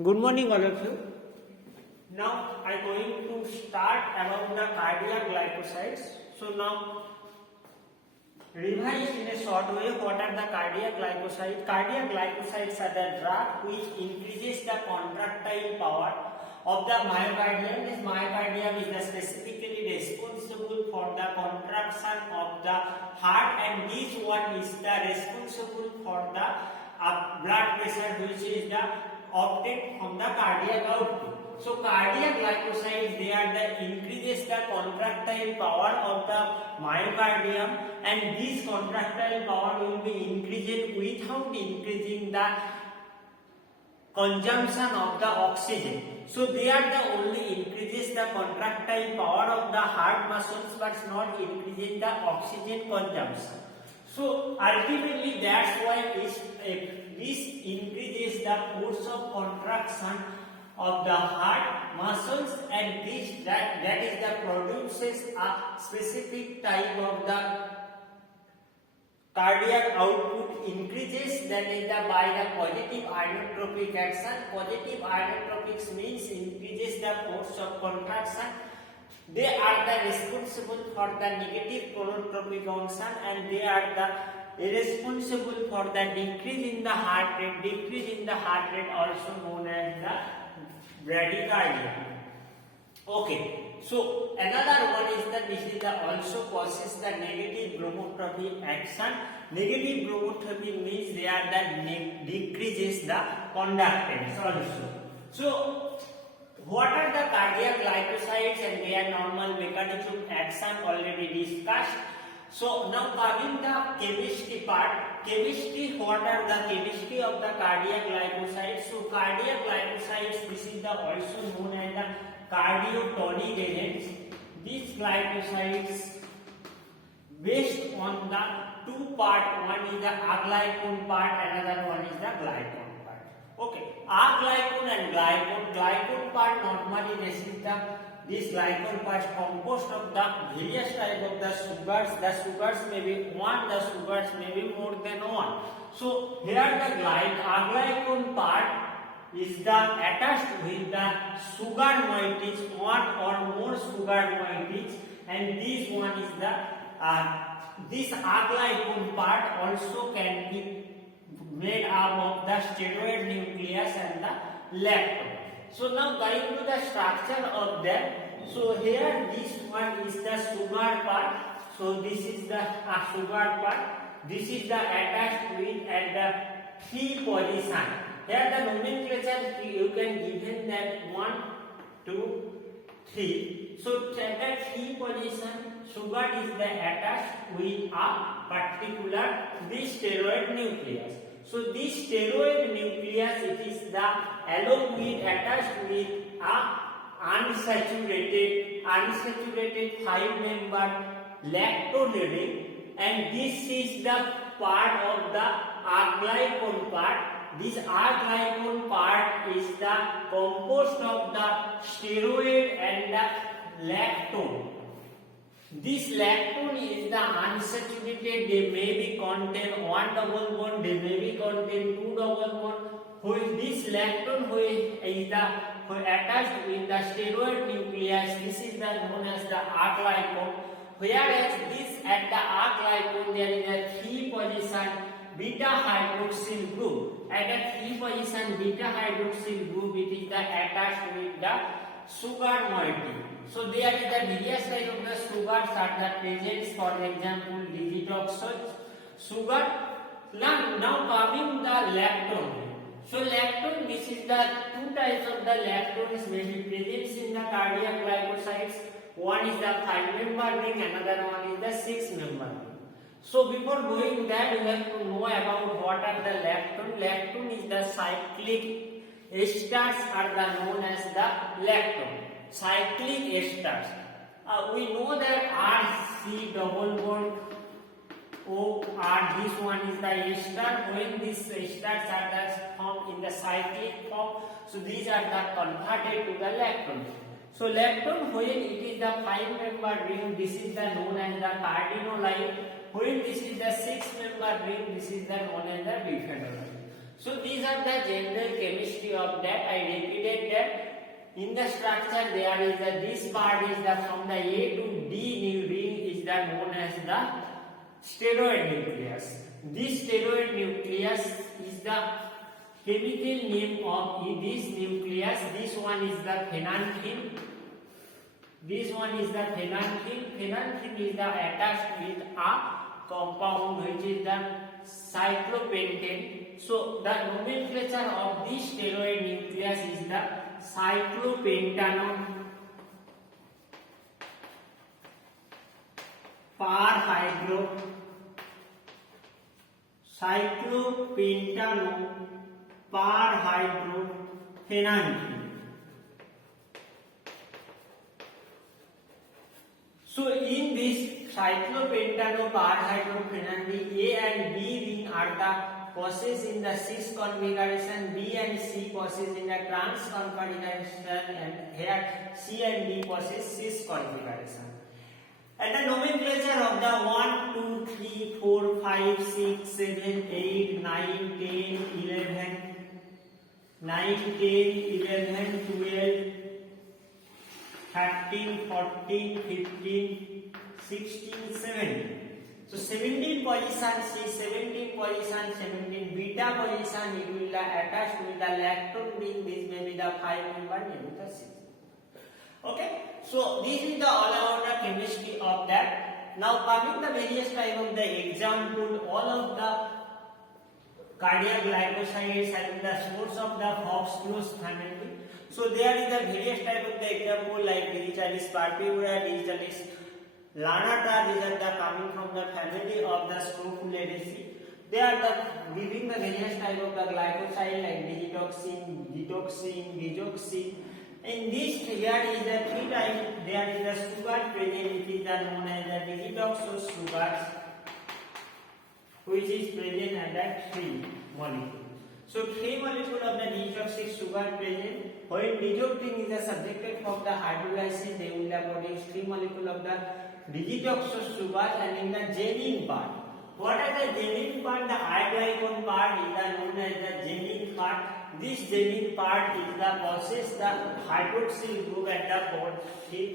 Good morning, all of you. Now I am going to start about the cardiac glycosides. So now revise in a short way what are the cardiac glycosides. Cardiac glycosides are the drug which increases the contractile power of the myocardium. This myocardium is the specifically responsible for the contraction of the heart, and this one is the responsible for the blood pressure, which is the obtained from the cardiac output. So cardiac glycosides, they are the increases the contractile power of the myocardium, and this contractile power will be increased without increasing the consumption of the oxygen. So they are the only increases the contractile power of the heart muscles, but not increasing the oxygen consumption. So ultimately that's why this increases the force of contraction of the heart muscles, and that is the produces a specific type of the cardiac output increases, that is by the positive inotropic action. Positive inotropics means increases the force of contraction. They are the responsible for the negative chronotropic function, and they are the responsible for the decrease in the heart rate. Decrease in the heart rate also known as the bradycardia. Okay, so another one is that this is the also causes the negative bromotrophic action. Negative bromotrophic means they are the decreases the conductance also. So what are the cardiac glycosides and their normal mechanism action already discussed. So now coming the chemistry part. Chemistry, what are the chemistry of the cardiac glycosides? So cardiac glycosides, this is the also known as the cardiotonic agents. These glycosides based on the two part, one is the aglycone part, another one is the glycone part. Okay, aglycone and glycone. Glycone part normally this glycone part composed of the various type of the sugars. The sugars may be one, the sugars may be more than one. So here the aglycone part is the attached with the sugar moieties, one or more sugar moieties, and this one is the this aglycone part also can be made up of the steroid nucleus and the lactone. So now going to the structure of them. So here this one is the sugar part. So this is the sugar part. This is the attached with at the 3 position. Here the nomenclature you can given that 1, 2, 3. So at that 3 position, sugar is the attached with a particular this steroid nucleus. So this steroid nucleus, it is the along with attached with a unsaturated 5-member lactone ring, and this is the part of the aglycone part. This aglycone part is the composed of the steroid and the lactone. This lactone is the unsaturated. They may be contain 1 double bond, they may be contain 2 double bond. When this lactone is the attached with the steroid nucleus, this is the known as the aglycone. Whereas this at the aglycone there is a 3 position beta hydroxyl group. At a 3 position beta hydroxyl group, it is the attached with the sugar moiety. So there is the various type of the sugars are the present, for example digitoxose sugar. Now coming the lactone. So lactone, this is the 2 types of the lactones may be present in the cardiac glycosides. One is the 5-member ring, another one is the 6-member ring. So before doing that, we have to know about what are the lactone. Lactone is the cyclic esters are the known as the lactone. Cyclic esters. We know that RC double bond O R, this one is the ester. When these esters are formed in the cyclic form, so these are the converted to the lactone. So lactone, when it is the 5-member ring, this is the known as the cardinolite. When this is the 6-member ring, this is the known as the biphenyl. So these are the general chemistry of that. I repeated that in the structure there is this part is the from the A to D ring is the known as the steroid nucleus. This steroid nucleus is the chemical name of this nucleus. This one is the phenanthrene. This one is the phenanthrene. Phenanthrene is the attached with a compound which is the cyclopentane. So the nomenclature of this steroid nucleus is the cyclopentano parhydro phenanthrene. So in this cyclopentano parhydrophenanthrene, A and B ring are the possess in the cis configuration, B and C possess in the trans configuration, and here C and D possess cis configuration. And the nomenclature of the 1, 2, 3, 4, 5, 6, 7, 8, 9, 10, 11, 12, 13, 14, 15, 16, 17. So 17 position C, 17 position, 17 beta position, it will be attached with the lactone ring. This may be the 5 member, maybe the 6. Okay, so this is the all about the chemistry of that. Now coming the various type of the example, all of the cardiac glycosides and the source of the Foxglose family. So there is the various type of the example like Digitalis purpura, Digitalis lanata. These are the coming from the family of the Scrophulariaceae. They are the giving the various type of the glycoside like digitoxin, ditoxin, digoxin. In this here is the 3 types. There is the sugar present, it is the known as the digitoxose sugars, which is present at that 3 molecule. So 3 molecule of the digitoxic sugar present. When digoxin is subjected from the hydrolysis, they will produce 3 molecule of the digitoxose sugars, and in the genin part. What are the genin part? The I-glycone part is the known as the genin part. This genin part is the possess the hydroxyl group at the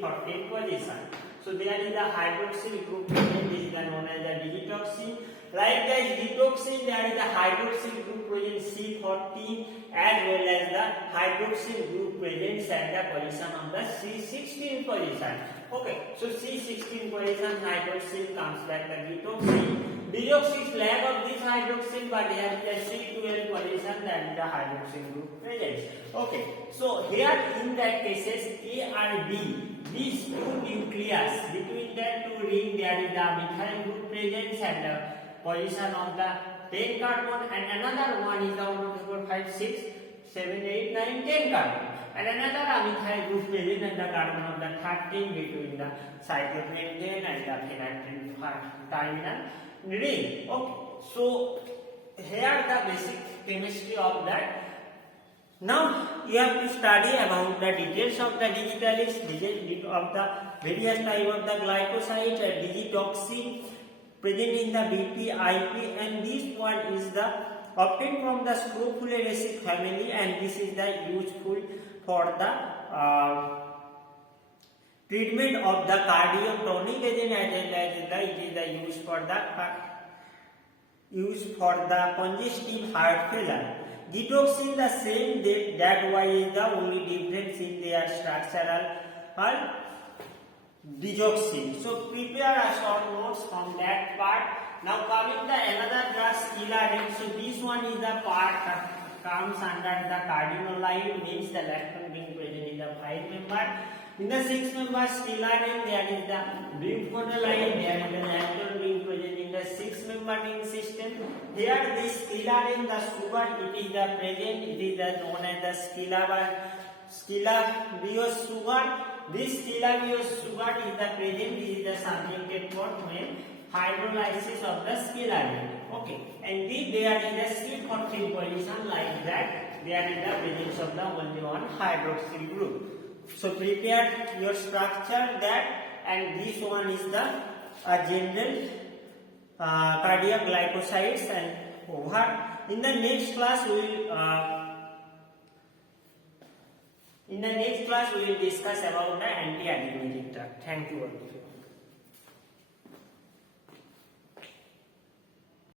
14 position. So there is the hydroxyl group present. This is the known as the digitoxin. Like the ditoxin, there is the hydroxyl group present C14 as well as the hydroxyl group present at the position of the C16 position. Okay, so C16 position hydroxyl comes back the ditoxin. Deoxys lack of this hydroxyl, but here is the C12 position, that is the hydroxyl group present. Okay, so here in that cases A or B, these two nucleus between that two ring there is the methyl group present at the position of the 10 carbon, and another one is the 1, 2, 3, 4, 5, 6, 7, 8, 9, 10 carbon, and another amethyl group present at the carbon of the 13 between the cyclopentane and the phenanthrene terminal ring. Okay, so here the basic chemistry of that. Now you have to study about the details of the digitalis, of the various type of the glycosides, digitoxin present in the BP, IP, and this one is the obtained from the Scrophulariaceae family, and this is the useful for the treatment of the cardiotonic agent, as well as it is the use for the congestive heart failure. Ditoxin the same, that why is the only difference in their structural digoxin. So prepare a short notes from that part. Now coming the another drug Skilarine. So this one is the part comes under the cardinal line, means the lactone being present in the 5 member. In the 6 member Skilarine, there is the brimfontein, there is the lactone being present in the 6 member ring system. Here this Skilarine, the sugar, it is the present, it is the known as the Scabious sugar. This Scabious sugar is the present, this is the subjected for when hydrolysis of the Skilarine. Okay, and this there is a C14 position like that. There is the presence of the only one hydroxyl group. So prepare your structure that, and this one is the general cardiac glycosides, and over In the next class, we will discuss about the anti-arrhythmic drug. Thank you all.